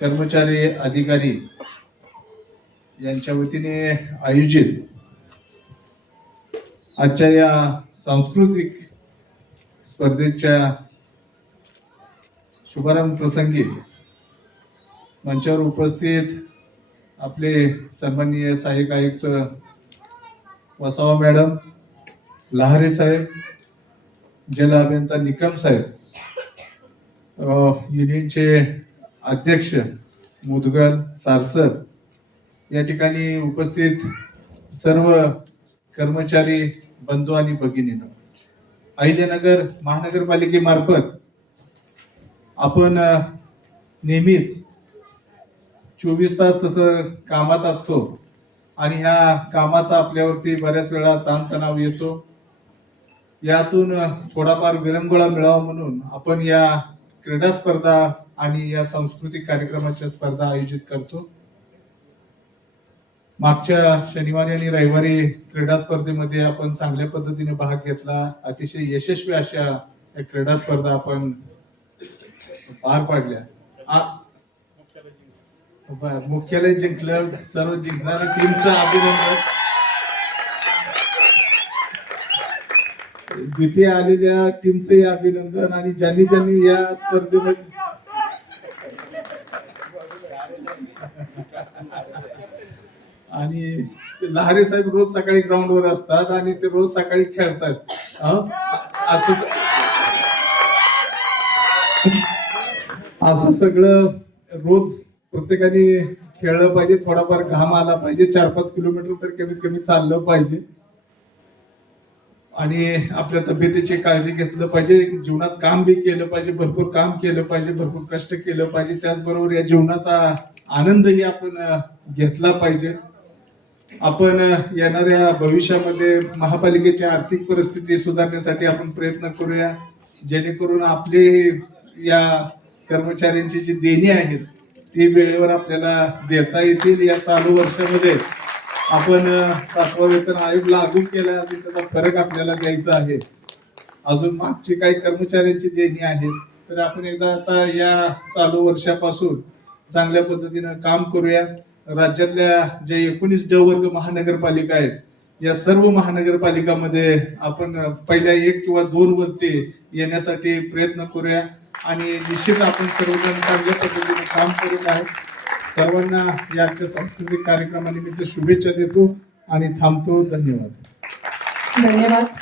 कर्मचारी अधिकारी यांच्या वतीने आयोजित आजच्या या सांस्कृतिक स्पर्धेच्या शुभारंभ प्रसंगी मंचावर उपस्थित आपले सन्माननीय सहाय्यक आयुक्त वसावा मॅडम, लहारे साहेब, जल अभियंता निकम साहेब, युनियनचे अध्यक्ष मुदगल सारसर, या ठिकाणी उपस्थित सर्व कर्मचारी बंधू आणि भगिनींनो, अहिल्यानगर महानगरपालिकेमार्फत आपण नेहमीच 24 तास तसं कामात असतो आणि ह्या कामाचा आपल्यावरती बऱ्याच वेळा ताणतणाव येतो. यातून थोडाफार विरंगुळा मिळावा म्हणून आपण या क्रीडा स्पर्धा आणि या सांस्कृतिक कार्यक्रमाच्या स्पर्धा आयोजित करतो. मागच्या शनिवारी आणि रविवारी क्रीडा स्पर्धेमध्ये आपण चांगल्या पद्धतीने भाग घेतला. अतिशय यशस्वी अशा या क्रीडा स्पर्धा आपण पार पाडल्या. मुख्यालय जिंकलं. सर्व जिंकणाऱ्या टीमचं अभिनंदन. द्वितीय आलेल्या टीमचे अभिनंदन. आणि ज्यांनी ज्यांनी या स्पर्धेमध्ये आणि लहारे साहेब रोज सकाळी ग्राउंडवर असतात आणि ते रोज सकाळी खेळतात. असं सगळं रोज प्रत्येकाने खेळलं पाहिजे. थोडाफार घाम आला पाहिजे. 4-5 किलोमीटर तर कमीत कमी चाललं पाहिजे आणि आपल्या तब्येतीची काळजी घेतलं पाहिजे. जीवनात काम बी केलं पाहिजे. भरपूर काम केलं पाहिजे. भरपूर कष्ट केलं पाहिजे. त्याचबरोबर या जीवनाचा आनंदही आपण घेतला पाहिजे. आपण येणाऱ्या भविष्यामध्ये महापालिकेची आर्थिक परिस्थिती सुधारण्यासाठी आपण प्रयत्न करूया, जेणेकरून आपले या कर्मचाऱ्यांची जी देणी आहेत ती वेळेवर आपल्याला देता येतील. या चालू वर्षामध्ये आपण 7वा वेतन आयोग लागू केला. अजून त्याचा फरक आपल्याला द्यायचा आहे. अजून मागची काही कर्मचाऱ्यांची देणी आहेत. तर आपण एकदा आता या चालू वर्षापासून चांगल्या पद्धतीनं काम करूया. राज्यातल्या ज्या 19 ड वर्ग महानगरपालिका आहेत या सर्व महानगरपालिकामध्ये आपण पहिल्या 1 किंवा 2 वरती येण्यासाठी प्रयत्न करूया आणि निश्चित आपण सर्वजण चांगल्या पद्धतीने काम करीत आहोत. सर्वांना या आजच्या सांस्कृतिक कार्यक्रमानिमित्त शुभेच्छा देतो आणि थांबतो. धन्यवाद.